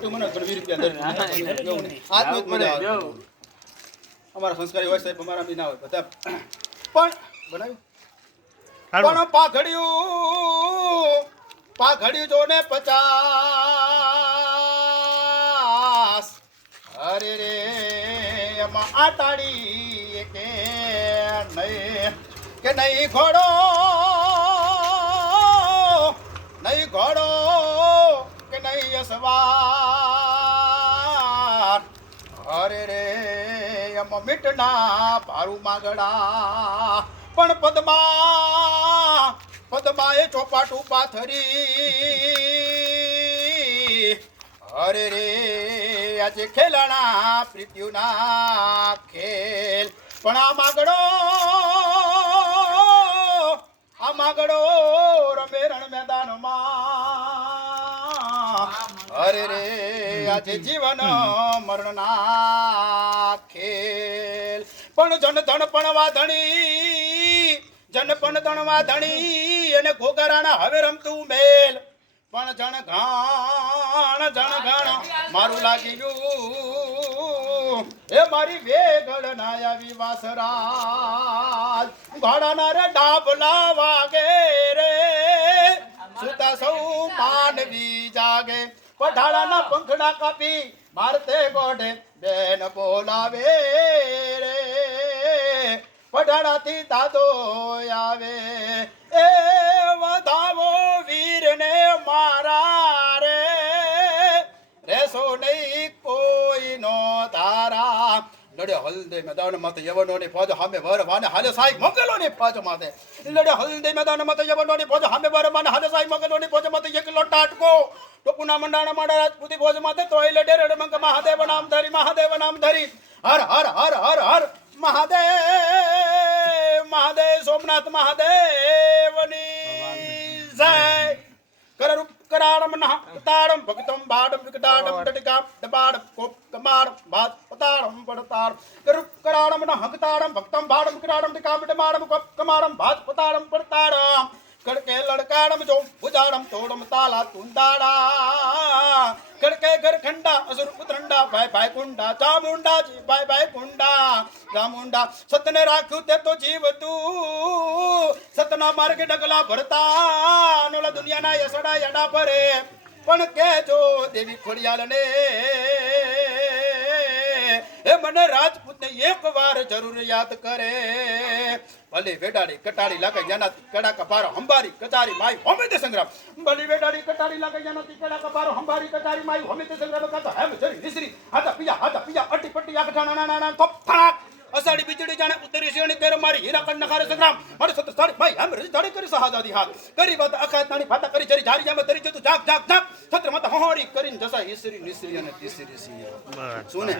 મોટી મને ઘણી રૂપિયા આજ મને અમારા સંસ્કારી હોય સાહેબ અમારા બી ના હોય બધા પણ બનાવ્યું પણ પાઘડ્યું જો ને 50 અરે રે એમાં આટાડી કે નહીં ઘોડો કે નહીં અસવાર અરે રે એમાં મીઠના ભારું માગડા પણ પદમાએ ચોપાટું પાથરી અરે રે આજે ખેલાણા પ્રીત્યુના ખેલ પણ આ માગડો રમે રણ મેદાનમાં અરે રે આજે જીવન મરણના ખેલ પણ જન પણ વાધણી અને ઘોઘરાના હવે રમતું મેલ પણ જણ મારું લાગી ગયું એ મારી વેગળ ના આવી વાસરા ઘોડાના રે ડાબલા વાગે રે સુતા સૌ માનવી જાગે પઢાળાના પંખડા કાપી મારતે ગોઢે બેન બોલાવે રે પઢાળાથી દાદો આવે એ વધાવો વીરને મારા રે રેસો નહીં કોઈ નો તારા લડે હલદે મેદાન માતે યવનો ની ફોજ હામે વરવાને હાલે સાઈ મોગલો ની ફોજ માતે લડે હલદે મેદાન માતે યવનો ની ફોજ હામે વરવાને હાલે સાઈ મોગલો ની ફોજ માતે એકલો ટાટકો ટોકુના મંડાણા માડા રાજપૂતી ફોજ માતે તોય લડે રડમંગ મહાદેવ નામ ધરી હર હર હર હર હર મહાદેવ સોમનાથ મહાદેવની જય કરરૂપ કરાળમ નહ તાળમ ભક્તમ બાડમ વિકટાડમ ટટિકા દબાડ કોપ કમાડ બાદ પતાળમ પડતાળ કરરૂપ કરાળમ નહ તાળમ ભક્તમ બાડમ વિકટાડમ ટટિકા દબાડમ કોપ કમાડમ બાદ પતાળમ પડતાળમ કડકે લડકાડમ જો ભુજાડમ તોડમ તાલા તુંદાડા કડકે ગરખંડા અસુર પુત્રંડા ભાઈ કુંડા ચામુંડાજી ભાઈ કુંડા ચામુંડા સતને રાખ્યું તે તો જીવતું સતના માર્ગે ડગલા ભરતા નોલા દુનિયાના યસડા યડા પરે પણ કેજો દેવી ખોડિયાલને એ મને રાજપૂતને એકવાર જરૂર યાદ કરે ભલે વેડાડી કટાડી લાગે જેનાથી કડા કપારો હંબારી કચારી માઈ હોમે તે સંગ્રામ ભલે વેડાડી કટાડી લાગે જેનાથી કડા કપારો હંબારી કચારી માઈ હોમે તે સંગ્રામ કાતો હેમ જરી નિસરી હાતા પિયા અટી પટી આખા ના કપ ફાક અસાડી બીજડી જાણે ઉતરી શેણી તેર મારી હીરા કણ નખારે સંગ્રામ મારી સત સાડી માઈ હેમ રજી જાડી કરી સહાદાદી હાથ કરી વાત અખાત નાની ફાતા કરી જરી જારી જામે તરી જતું જાગ છત્ર માતા હોડી કરીને જસા ઈસરી નિસરી અને તીસરી સી સુને